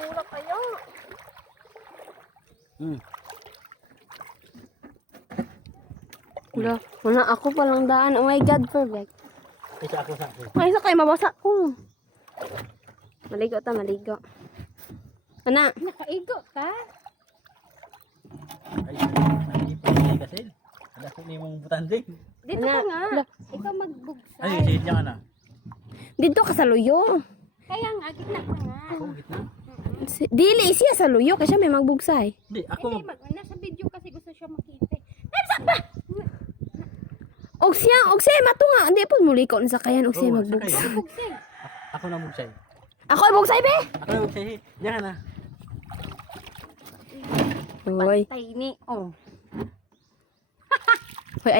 Tulak kayo. Wala ako palang daan. Oh my God, perfect. Isa ako sa ako. Ay, isa kayo mabasa ko. Maligo ta, maligo. Ana. Nakaigo ka? Ay, ay kasi. Ada ko ni mong butanding. Dito Ana. ka nga. Wala. Ikaw magbugsay. Ay, sige niya na. Dito ka sa luyo. Kaya nga, gitna ka nga. Ako gitna. Dili siya sa luyo kasi may magbugsay. Hindi, ako Hindi, nasa video kasi gusto siya makita. Og siya matunga. Hindi po muliko sa kayan og siya Oo, magbugsay. sakay. Bugsay. Ako na mugsay. Ako ay bugsay be. Ako na mugsay. Diyan ka na. Hoy. Tay ni. Oh. Hoy,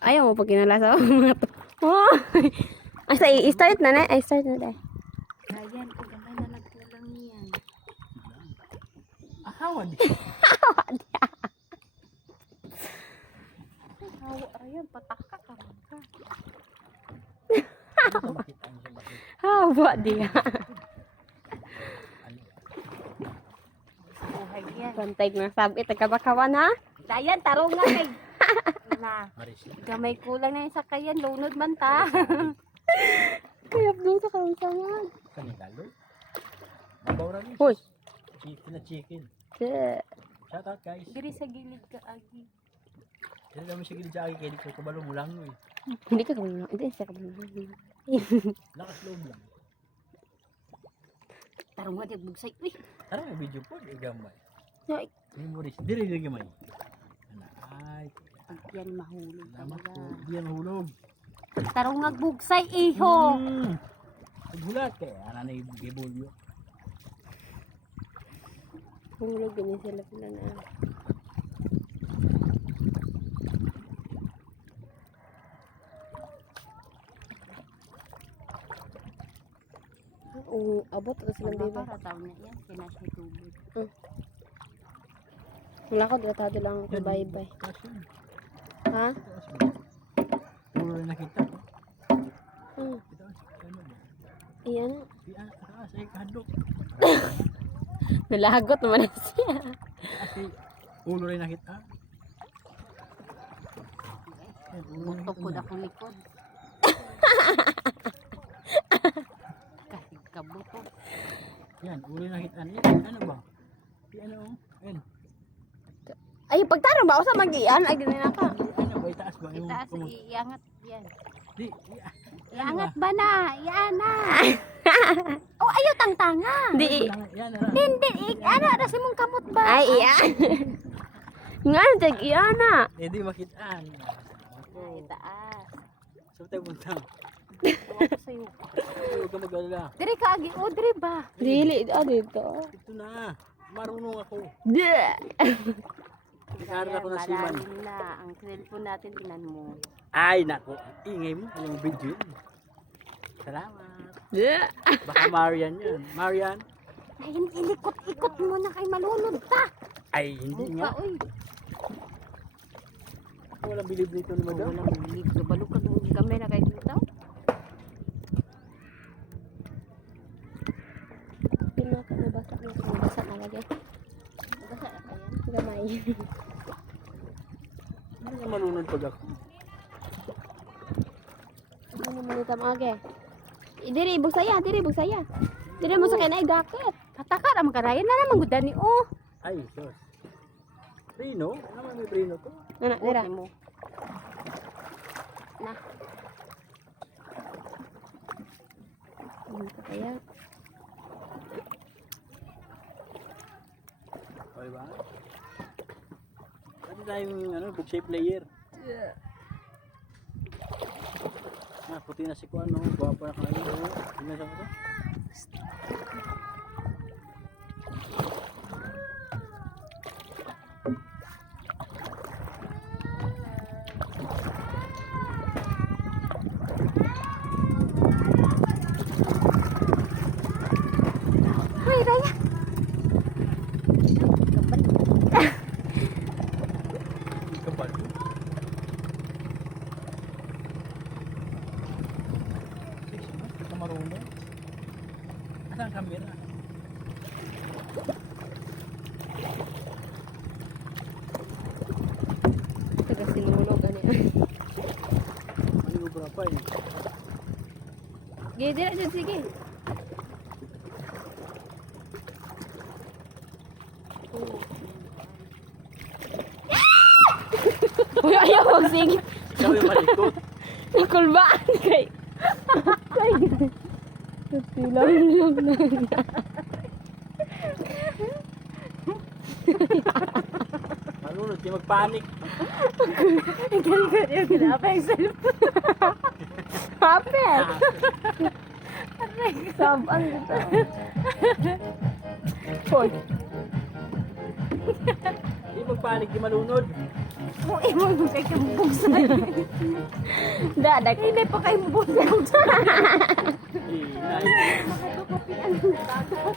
ayaw mo pag kinalasa mga to. Oh. Ay, i-start na na. Ay, start na dahil. Ayan, kung gamay na lang yan. Ahawa di. Hawa, ayan, pataka ka. Ito makita niyo siya bakit. Hawa diya. Buhay yan. Bantay na sabi. Tagabakawan ha? Ayan, tarong nga kay. Na, Maris. gamay kulang na yung sakayan. Lunod man ta. Kaya blue sa kamusaman. Kanilalo. Mabaw rin. Hoy. Chicken na chicken. Shout out guys. Diri sa gilid ka, Agi. Dili kami sa gilid sa agi kaya di ko kabalo mo lang eh. Hindi ka kabulong. Hindi siya kabulong. Lakas loob lang. Tarong nga, di bugsay. Uy, Tara may video po. Igamay. Ay, Memories. Dili gamay. Ana ay. yan mahulog Salamat talaga. po. Di yan mahulog. Tarong nga bugsay, iho. Paghulat kaya. Ana na ibigay hulog din sila sila na. Abot ito silang baby. Para taon na yan, sinasya tubig. Wala ko, tratado lang ako. Bye-bye. Ha? Puro na nakita. Hmm. Ito, ano ba? Ayan. Sa ikadok. Nalagot naman na siya. Kasi ulo rin nakita. Butok ko na kong likod. Kahit kabuto. Yan, ulo rin nakita. Ano ba? Ano? Ayun. Ay, pagtarong ba? O sa mag-iyan? Ay, ganun na ka. Ano ba? Itaas ba? Yung Itaas, iangat yan. Di. Iangat ba na? Iyan na. Oh, ayaw tangtanga. Di. Yan na. Hindi, ano, rasi mong kamot ba? Ay, iyan. Nga, tag-iyan na. Eh di makitaan. Ay, taas. So tayo punta. Huwag ko sa'yo. Huwag ka mag-alala. Diri ka, Agi. O, diri ba? Dili, dito. Ito na. Marunong ako. Di. Nag-aaral ako ng siman. Malalim na. Ang cellphone natin, tinan mo. Ay, nako. Ingay mo. Yung video yun. Salamat. Di. Baka Marian yan. Marian? Ay, ilikot-ikot mo na kay malunod ta. Ay, hindi nga. Buka, uy. Walang bilib nito ni madam. Wala mo ulit. Balok ka nung gamay na kay dito. Pino ka nabasa mo. Nabasa na lagi. Basta na kayan. Gamay. Hindi nga malunod pag ako. Ano naman ito mga Diri, bugsaya. Diri, bugsaya. Diri mo sa kinay gakit. Pataka naman karayan na naman gudani. Oh. Ay, sus. Prino? Ano naman may prino to? Ano, dira. mo. Na. Ano ka kaya? Okay ba? Pwede tayong bookshay player. Ah, puti na si Kuan, no? Guwapa na kayo. Tingnan sa ko to. Hoy, Raya. Kapal. Ito marunong. Asan ang camera? Taga sinulog ani. Ano mo berapa ini? Sige, dira jud sige. Uy, ayaw sige. Ikaw yung malikot. Nakulbaan kay. Kay. Lang na. Ano na, di magpanik. Ganyan yung ginapa yung cellphone. Hapit. Saban dito. Hoy. Di magpanik, di malunod. Uy, mo yung kay kambugsan. Dadak. Hindi pa kayo mabugsan. Inay. Makatukopian ng bago.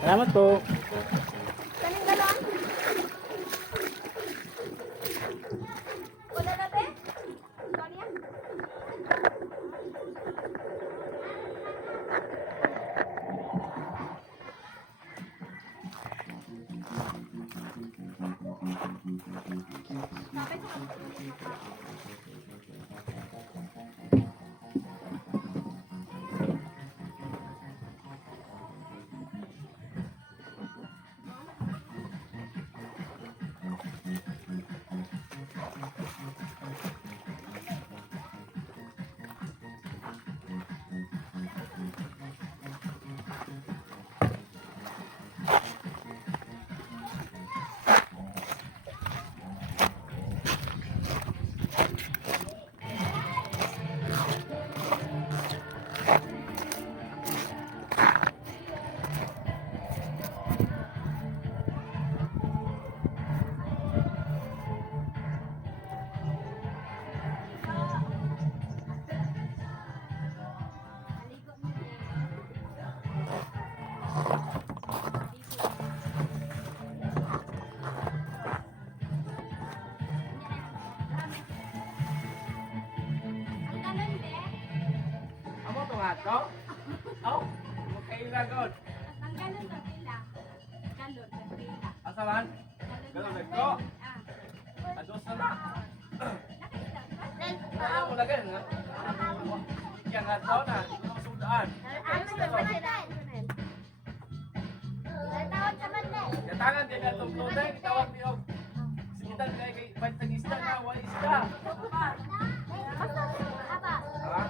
Salamat po. Kaning galon? Wala na be? Sorry yan. Amo to hato? Oh, magkailagod. Ang galon sa pila. Galon sa pila. Asaman? Galon nagko? Ados na na. Ayaw mo lagay nga. Yan nga tao na. Sudaan. Katangan din na itong tunay. Tawag niyo. Sigitan kay bantang isda na. Wala isda. Ha?